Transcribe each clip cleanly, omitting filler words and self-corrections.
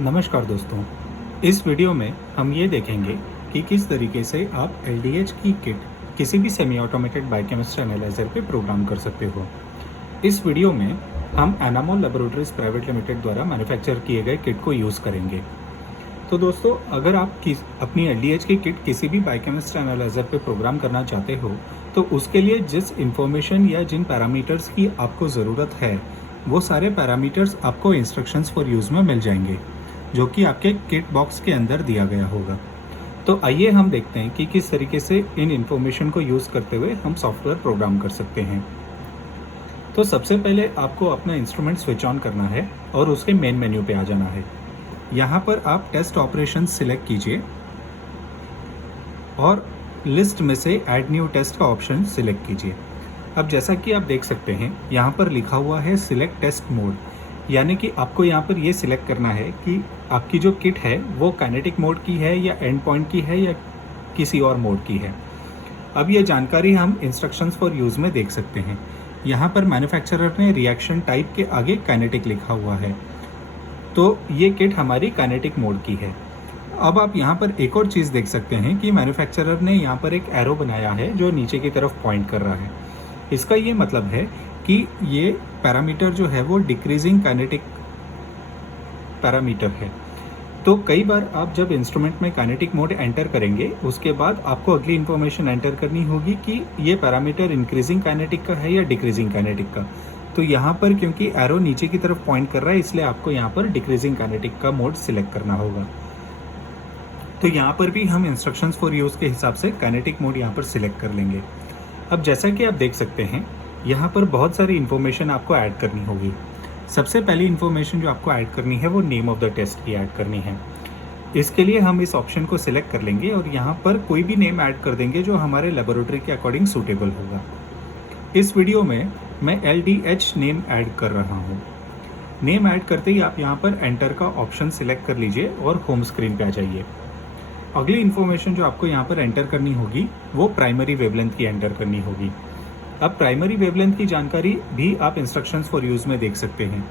नमस्कार दोस्तों, इस वीडियो में हम ये देखेंगे कि किस तरीके से आप एलडीएच की किट किसी भी सेमी ऑटोमेटेड बायोकेमिस्ट्री एनालाइजर पे प्रोग्राम कर सकते हो। इस वीडियो में हम एनामोल लैबोरेटरीज प्राइवेट लिमिटेड द्वारा मैन्युफैक्चर किए गए किट को यूज़ करेंगे। तो दोस्तों, अगर आप अपनी एलडीएच की किट किसी भी बायोकेमिस्ट्री एनालाइजर पे प्रोग्राम करना चाहते हो, तो उसके लिए जिस इन्फॉर्मेशन या जिन पैरामीटर्स की आपको ज़रूरत है, वो सारे पैरामीटर्स आपको इंस्ट्रक्शंस फॉर यूज़ में मिल जाएंगे, जो कि आपके किट बॉक्स के अंदर दिया गया होगा। तो आइए हम देखते हैं कि किस तरीके से इन इन्फॉर्मेशन को यूज़ करते हुए हम सॉफ्टवेयर प्रोग्राम कर सकते हैं। तो सबसे पहले आपको अपना इंस्ट्रूमेंट स्विच ऑन करना है और उसके मेन मेन्यू पे आ जाना है। यहाँ पर आप टेस्ट ऑपरेशन सिलेक्ट कीजिए और लिस्ट में से ऐड न्यू टेस्ट का ऑप्शन सिलेक्ट कीजिए। अब जैसा कि आप देख सकते हैं, यहाँ पर लिखा हुआ है सिलेक्ट टेस्ट मोड, यानी कि आपको यहाँ पर ये सिलेक्ट करना है कि आपकी जो किट है वो काइनेटिक मोड की है या एंड पॉइंट की है या किसी और मोड की है। अब ये जानकारी हम इंस्ट्रक्शंस फॉर यूज़ में देख सकते हैं। यहाँ पर मैन्युफैक्चरर ने रिएक्शन टाइप के आगे काइनेटिक लिखा हुआ है, तो ये किट हमारी काइनेटिक मोड की है। अब आप यहाँ पर एक और चीज़ देख सकते हैं कि मैन्युफैक्चरर ने यहाँ पर एक एरो बनाया है जो नीचे की तरफ पॉइंट कर रहा है। इसका ये मतलब है कि ये पैरामीटर जो है वो डिक्रीजिंग काइनेटिक पैरामीटर है। तो कई बार आप जब इंस्ट्रूमेंट में काइनेटिक मोड एंटर करेंगे, उसके बाद आपको अगली इन्फॉर्मेशन एंटर करनी होगी कि ये पैरामीटर इंक्रीजिंग काइनेटिक का है या डिक्रीजिंग काइनेटिक का। तो यहाँ पर क्योंकि एरो नीचे की तरफ पॉइंट कर रहा है, इसलिए आपको यहाँ पर डिक्रीजिंग काइनेटिक का मोड सिलेक्ट करना होगा। तो यहाँ पर भी हम इंस्ट्रक्शंस फॉर यूज़ के हिसाब से काइनेटिक मोड यहाँ पर सिलेक्ट कर लेंगे। अब जैसा कि आप देख सकते हैं, यहाँ पर बहुत सारी इन्फॉर्मेशन आपको ऐड करनी होगी। सबसे पहली इन्फॉर्मेशन जो आपको ऐड करनी है वो नेम ऑफ द टेस्ट की ऐड करनी है। इसके लिए हम इस ऑप्शन को सिलेक्ट कर लेंगे और यहाँ पर कोई भी नेम ऐड कर देंगे जो हमारे लेबोरेटरी के अकॉर्डिंग सूटेबल होगा। इस वीडियो में मैं LDH नेम ऐड कर रहा हूँ। नेम ऐड करते ही आप यहाँ पर एंटर का ऑप्शन सिलेक्ट कर लीजिए और होम स्क्रीन पे आ जाइए। अगली इन्फॉर्मेशन जो आपको यहाँ पर एंटर करनी होगी वो प्राइमरी वेवलेंथ की एंटर करनी होगी। अब प्राइमरी वेवलेंथ की जानकारी भी आप इंस्ट्रक्शंस फॉर यूज़ में देख सकते हैं।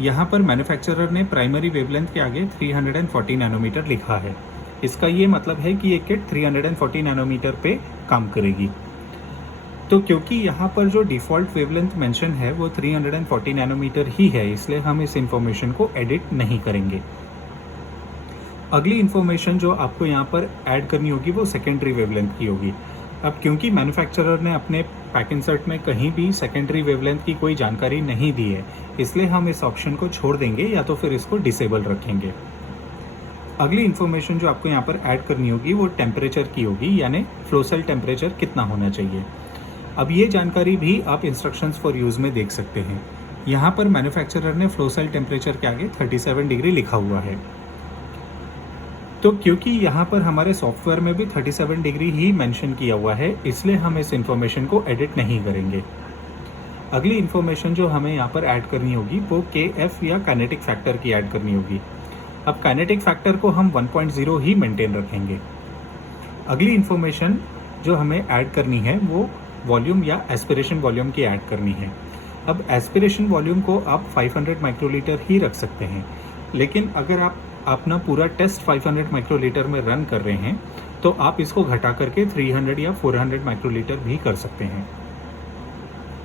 यहाँ पर मैन्युफैक्चरर ने प्राइमरी वेवलेंथ के आगे 340 नैनोमीटर लिखा है। इसका ये मतलब है कि ये किट 340 नैनोमीटर पे काम करेगी। तो क्योंकि यहाँ पर जो डिफ़ॉल्ट वेवलेंथ मेंशन है वो 340 नैनोमीटर ही है, इसलिए हम इस इंफॉर्मेशन को एडिट नहीं करेंगे। अगली इन्फॉर्मेशन जो आपको यहाँ पर ऐड करनी होगी वो सेकेंडरी वेवलेंथ की होगी। अब क्योंकि मैन्युफैक्चरर ने अपने पैक इंसर्ट में कहीं भी सेकेंडरी वेवलेंथ की कोई जानकारी नहीं दी है, इसलिए हम इस ऑप्शन को छोड़ देंगे या तो फिर इसको डिसेबल रखेंगे। अगली इन्फॉर्मेशन जो आपको यहाँ पर ऐड करनी होगी वो टेम्परेचर की होगी, यानी फ्लो सेल टेम्परेचर कितना होना चाहिए। अब ये जानकारी भी आप इंस्ट्रक्शंस फॉर यूज़ में देख सकते हैं। यहाँ पर मैन्युफैक्चरर ने फ्लो सेल टेम्परेचर के आगे 37 डिग्री लिखा हुआ है। तो क्योंकि यहाँ पर हमारे सॉफ्टवेयर में भी 37 डिग्री ही मेंशन किया हुआ है, इसलिए हम इस इंफॉर्मेशन को एडिट नहीं करेंगे। अगली इन्फॉर्मेशन जो हमें यहाँ पर ऐड करनी होगी वो KF या काइनेटिक फैक्टर की ऐड करनी होगी। अब काइनेटिक फैक्टर को हम 1.0 ही मेंटेन रखेंगे। अगली इन्फॉर्मेशन जो हमें ऐड करनी है वो वॉल्यूम या एस्पिरेशन वॉल्यूम की ऐड करनी है। अब एस्पिरेशन वॉल्यूम को आप 500 माइक्रोलीटर ही रख सकते हैं, लेकिन अगर आप अपना पूरा टेस्ट 500 माइक्रोलीटर में रन कर रहे हैं तो आप इसको घटा करके 300 या 400 माइक्रोलीटर भी कर सकते हैं।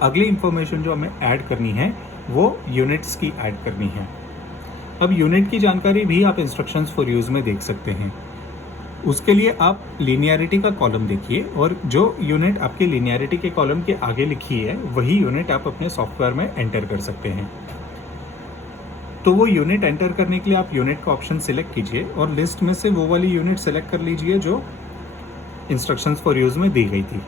अगली इन्फॉर्मेशन जो हमें ऐड करनी है वो यूनिट्स की ऐड करनी है। अब यूनिट की जानकारी भी आप इंस्ट्रक्शंस फॉर यूज़ में देख सकते हैं। उसके लिए आप लीनियरिटी का कॉलम देखिए और जो यूनिट आपकी लीनियरिटी के कॉलम के आगे लिखी है वही यूनिट आप अपने सॉफ्टवेयर में एंटर कर सकते हैं। तो वो यूनिट एंटर करने के लिए आप यूनिट का ऑप्शन सिलेक्ट कीजिए और लिस्ट में से वो वाली यूनिट सेलेक्ट कर लीजिए जो इंस्ट्रक्शंस फॉर यूज़ में दी गई थी।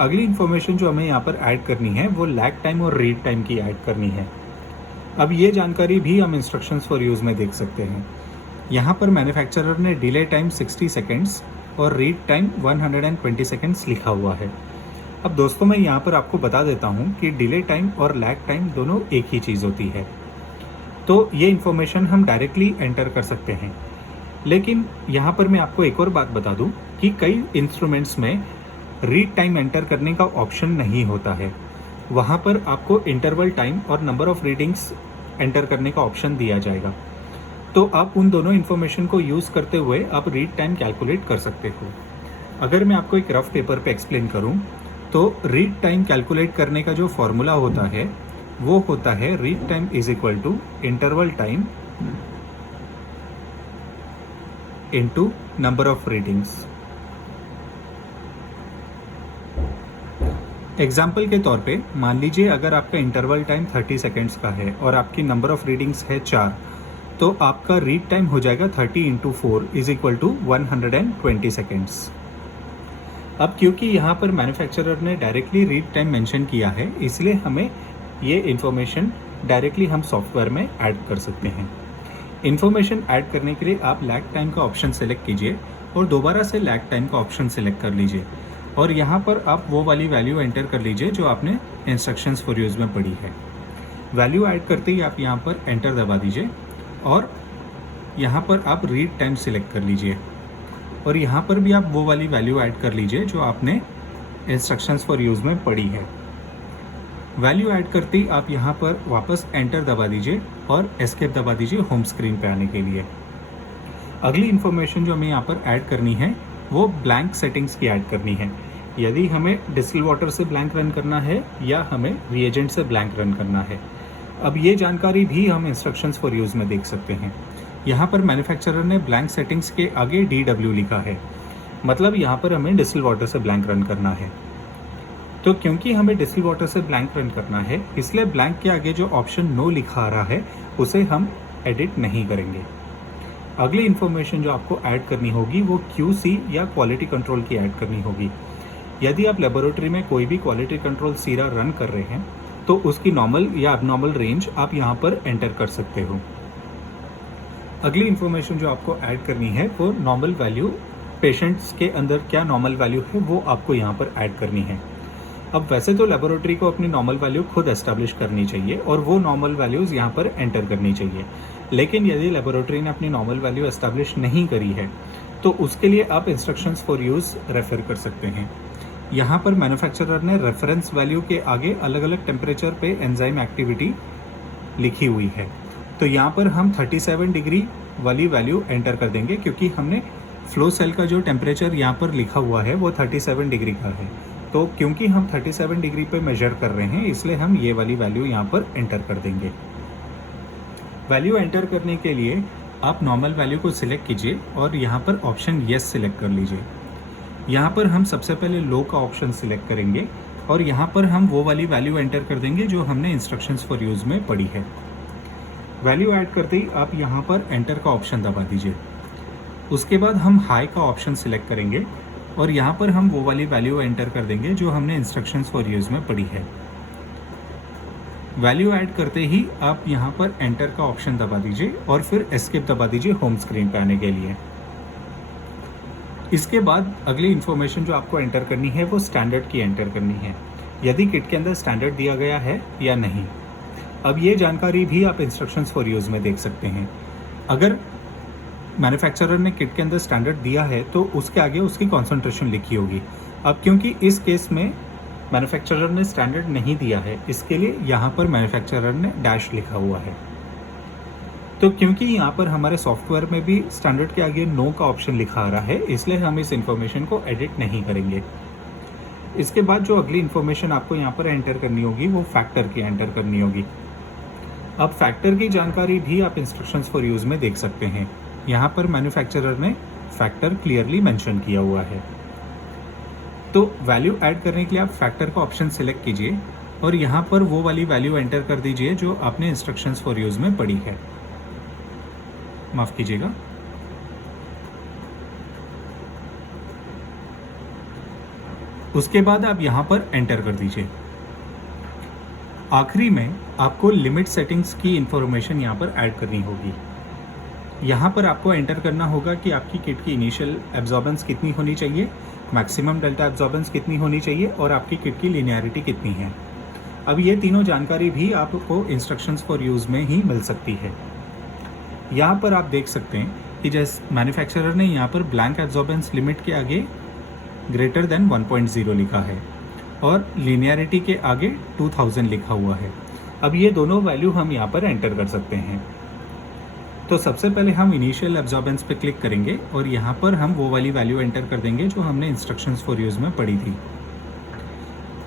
अगली इन्फॉर्मेशन जो हमें यहाँ पर ऐड करनी है वो लैग टाइम और रीड टाइम की ऐड करनी है। अब ये जानकारी भी हम इंस्ट्रक्शंस फॉर यूज़ में देख सकते हैं। यहाँ पर मैन्युफैक्चरर ने डिले टाइम 60 सेकेंड्स और रीड टाइम 120 सेकेंड्स लिखा हुआ है। अब दोस्तों, मैं यहाँ पर आपको बता देता हूँ कि डिले टाइम और लैग टाइम दोनों एक ही चीज़ होती है। तो ये इन्फॉर्मेशन हम डायरेक्टली एंटर कर सकते हैं, लेकिन यहाँ पर मैं आपको एक और बात बता दूँ कि कई इंस्ट्रूमेंट्स में रीड टाइम एंटर करने का ऑप्शन नहीं होता है। वहाँ पर आपको इंटरवल टाइम और नंबर ऑफ रीडिंग्स एंटर करने का ऑप्शन दिया जाएगा। तो आप उन दोनों इन्फॉर्मेशन को यूज़ करते हुए आप रीड टाइम कैलकुलेट कर सकते हो। अगर मैं आपको एक रफ पेपर पे एक्सप्लेन करूं, तो रीड टाइम कैलकुलेट करने का जो फॉर्मूला होता है वो होता है read time is equal to interval time into number of readings. Example के तौर पे मान लीजिए अगर आपका इंटरवल टाइम 30 सेकेंड्स का है और आपकी नंबर ऑफ रीडिंग्स है 4, तो आपका रीड टाइम हो जाएगा 30 into 4 is equal to 120 seconds. अब क्योंकि यहाँ पर मैन्युफैक्चरर ने डायरेक्टली रीड टाइम मेंशन किया है, इसलिए हमें ये इन्फॉर्मेशन डायरेक्टली हम सॉफ्टवेयर में ऐड कर सकते हैं। इन्फॉर्मेशन ऐड करने के लिए आप लैग टाइम का ऑप्शन सेलेक्ट कीजिए और दोबारा से लैग टाइम का ऑप्शन सेलेक्ट कर लीजिए और यहाँ पर आप वो वाली वैल्यू एंटर कर लीजिए जो आपने इंस्ट्रक्शंस फॉर यूज़ में पढ़ी है। वैल्यू ऐड करते ही आप यहाँ पर एंटर दबा दीजिए और यहाँ पर आप रीड टाइम सिलेक्ट कर लीजिए और यहाँ पर भी आप वो वाली वैल्यू ऐड कर लीजिए जो आपने इंस्ट्रक्शंस फॉर यूज़ में पढ़ी है। वैल्यू ऐड करते ही आप यहाँ पर वापस एंटर दबा दीजिए और एस्केप दबा दीजिए होम स्क्रीन पे आने के लिए। अगली इन्फॉर्मेशन जो हमें यहाँ पर ऐड करनी है वो ब्लैंक सेटिंग्स की ऐड करनी है। यदि हमें डिस्टिल वाटर से ब्लैंक रन करना है या हमें रिएजेंट से ब्लैंक रन करना है। अब ये जानकारी भी हम इंस्ट्रक्शंस फॉर यूज़ में देख सकते हैं। यहाँ पर मैन्युफैक्चरर ने ब्लैंक सेटिंग्स के आगे DW लिखा है, मतलब यहाँ पर हमें डिस्टिल वाटर से ब्लैंक रन करना है। तो क्योंकि हमें डिस्टिल वाटर से ब्लैंक रन करना है, इसलिए ब्लैंक के आगे जो ऑप्शन नो लिखा आ रहा है उसे हम एडिट नहीं करेंगे। अगली इन्फॉर्मेशन जो आपको ऐड करनी होगी वो QC या क्वालिटी कंट्रोल की ऐड करनी होगी। यदि आप लेबोरेटरी में कोई भी क्वालिटी कंट्रोल सीरा रन कर रहे हैं तो उसकी नॉर्मल या अबनॉर्मल रेंज आप यहाँ पर एंटर कर सकते हो। अगली इन्फॉर्मेशन जो आपको ऐड करनी है वो नॉर्मल वैल्यू, पेशेंट्स के अंदर क्या नॉर्मल वैल्यू है वो आपको यहाँ पर ऐड करनी है। अब वैसे तो लेबोरेटरी को अपनी नॉर्मल वैल्यू खुद एस्टैब्लिश करनी चाहिए और वो नॉर्मल वैल्यूज़ यहाँ पर एंटर करनी चाहिए, लेकिन यदि लेबोरेटरी ने अपनी नॉर्मल वैल्यू एस्टैब्लिश नहीं करी है तो उसके लिए आप इंस्ट्रक्शंस फॉर यूज़ रेफर कर सकते हैं। यहाँ पर मैन्युफैक्चरर ने रेफरेंस वैल्यू के आगे अलग अलग टेम्परेचर पे एंजाइम एक्टिविटी लिखी हुई है, तो यहाँ पर हम 37 डिग्री वाली वैल्यू एंटर कर देंगे क्योंकि हमने फ्लो सेल का जो टेम्परेचर यहाँ पर लिखा हुआ है वो 37 डिग्री का है। तो क्योंकि हम 37 डिग्री पे मेजर कर रहे हैं इसलिए हम ये वाली वैल्यू यहाँ पर एंटर कर देंगे। वैल्यू एंटर करने के लिए आप नॉर्मल वैल्यू को सिलेक्ट कीजिए और यहाँ पर ऑप्शन येस सिलेक्ट कर लीजिए। यहाँ पर हम सबसे पहले लो का ऑप्शन सिलेक्ट करेंगे और यहाँ पर हम वो वाली वैल्यू एंटर कर देंगे जो हमने इंस्ट्रक्शंस फॉर यूज़ में पढ़ी है। वैल्यू ऐड करते ही आप यहाँ पर एंटर का ऑप्शन दबा दीजिए। उसके बाद हम हाई का ऑप्शन सिलेक्ट करेंगे और यहाँ पर हम वो वाली वैल्यू एंटर कर देंगे जो हमने इंस्ट्रक्शंस फॉर यूज़ में पढ़ी है। वैल्यू ऐड करते ही आप यहाँ पर एंटर का ऑप्शन दबा दीजिए और फिर एस्केप दबा दीजिए होम स्क्रीन पे आने के लिए। इसके बाद अगली इन्फॉर्मेशन जो आपको एंटर करनी है वो स्टैंडर्ड की एंटर करनी है, यदि किट के अंदर स्टैंडर्ड दिया गया है या नहीं। अब ये जानकारी भी आप इंस्ट्रक्शंस फॉर यूज़ में देख सकते हैं। अगर मैन्युफैक्चरर ने किट के अंदर स्टैंडर्ड दिया है तो उसके आगे उसकी कॉन्सेंट्रेशन लिखी होगी। अब क्योंकि इस केस में मैन्युफैक्चरर ने स्टैंडर्ड नहीं दिया है, इसके लिए यहाँ पर मैन्युफैक्चरर ने डैश लिखा हुआ है। तो क्योंकि यहाँ पर हमारे सॉफ्टवेयर में भी स्टैंडर्ड के आगे नो का ऑप्शन लिखा आ रहा है, इसलिए हम इस इन्फॉर्मेशन को एडिट नहीं करेंगे। इसके बाद जो अगली इन्फॉर्मेशन आपको यहाँ पर एंटर करनी होगी वो फैक्टर की एंटर करनी होगी। अब फैक्टर की जानकारी भी आप इंस्ट्रक्शंस फॉर यूज़ में देख सकते हैं। यहाँ पर मैन्युफैक्चरर ने फैक्टर क्लियरली मेंशन किया हुआ है। तो वैल्यू ऐड करने के लिए आप फैक्टर का ऑप्शन सिलेक्ट कीजिए और यहाँ पर वो वाली वैल्यू एंटर कर दीजिए जो आपने इंस्ट्रक्शंस फॉर यूज़ में पढ़ी है। माफ़ कीजिएगा। उसके बाद आप यहाँ पर एंटर कर दीजिए। आखिरी में आपको लिमिट सेटिंग्स की इंफॉर्मेशन यहाँ पर ऐड करनी होगी। यहाँ पर आपको एंटर करना होगा कि आपकी किट की इनिशियल एब्जॉर्बेंस कितनी होनी चाहिए, मैक्सिमम डेल्टा एब्जॉर्बेंस कितनी होनी चाहिए और आपकी किट की लिनियरिटी कितनी है। अब ये तीनों जानकारी भी आपको इंस्ट्रक्शंस फॉर यूज़ में ही मिल सकती है। यहाँ पर आप देख सकते हैं कि जैसे मैन्युफैक्चरर ने यहाँ पर ब्लैंक एब्जॉर्बेंस लिमिट के आगे ग्रेटर देन 1.0 लिखा है और लिनियरिटी के आगे 2000 लिखा हुआ है। अब ये दोनों वैल्यू हम यहाँ पर एंटर कर सकते हैं। तो सबसे पहले हम इनिशियल एब्जॉर्बेंस पे क्लिक करेंगे और यहाँ पर हम वो वाली वैल्यू एंटर कर देंगे जो हमने इंस्ट्रक्शंस फॉर यूज़ में पढ़ी थी।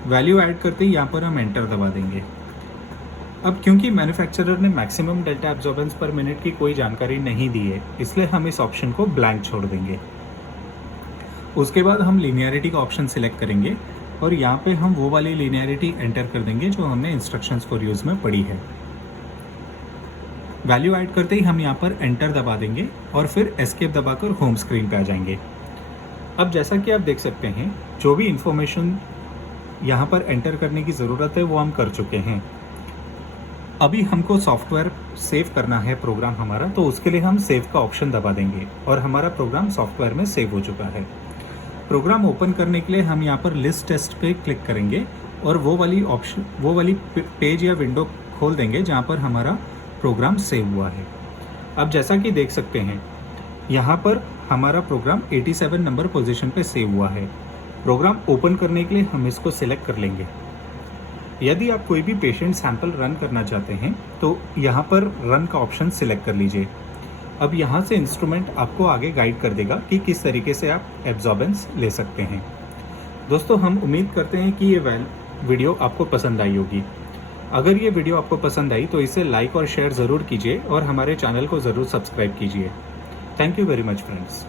वैल्यू ऐड करते ही यहाँ पर हम एंटर दबा देंगे। अब क्योंकि मैन्युफैक्चरर ने मैक्सिमम डेल्टा एब्जॉर्बेंस पर मिनट की कोई जानकारी नहीं दी है, इसलिए हम इस ऑप्शन को ब्लैंक छोड़ देंगे। उसके बाद हम लीनियरिटी का ऑप्शन सिलेक्ट करेंगे और यहाँ पे हम वो वाली लीनियरिटी एंटर कर देंगे जो हमने इंस्ट्रक्शंस फॉर यूज़ में पढ़ी है। वैल्यू ऐड करते ही हम यहाँ पर एंटर दबा देंगे और फिर एस्केप दबाकर होम स्क्रीन पे आ जाएंगे। अब जैसा कि आप देख सकते हैं, जो भी इंफॉर्मेशन यहाँ पर एंटर करने की ज़रूरत है वो हम कर चुके हैं। अभी हमको सॉफ्टवेयर सेव करना है प्रोग्राम हमारा, तो उसके लिए हम सेव का ऑप्शन दबा देंगे और हमारा प्रोग्राम सॉफ्टवेयर में सेव हो चुका है। प्रोग्राम ओपन करने के लिए हम यहाँ पर लिस्ट टेस्ट पे क्लिक करेंगे और वो वाली पेज या विंडो खोल देंगे जहाँ पर हमारा प्रोग्राम सेव हुआ है। अब जैसा कि देख सकते हैं, यहाँ पर हमारा प्रोग्राम 87 नंबर पोजीशन पे सेव हुआ है। प्रोग्राम ओपन करने के लिए हम इसको सिलेक्ट कर लेंगे। यदि आप कोई भी पेशेंट सैंपल रन करना चाहते हैं तो यहाँ पर रन का ऑप्शन सिलेक्ट कर लीजिए। अब यहाँ से इंस्ट्रूमेंट आपको आगे गाइड कर देगा कि किस तरीके से आप एब्जॉर्बेंस ले सकते हैं। दोस्तों, हम उम्मीद करते हैं कि ये वीडियो आपको पसंद आई होगी। अगर ये वीडियो आपको पसंद आई तो इसे लाइक और शेयर ज़रूर कीजिए और हमारे चैनल को ज़रूर सब्सक्राइब कीजिए। Thank you very much friends.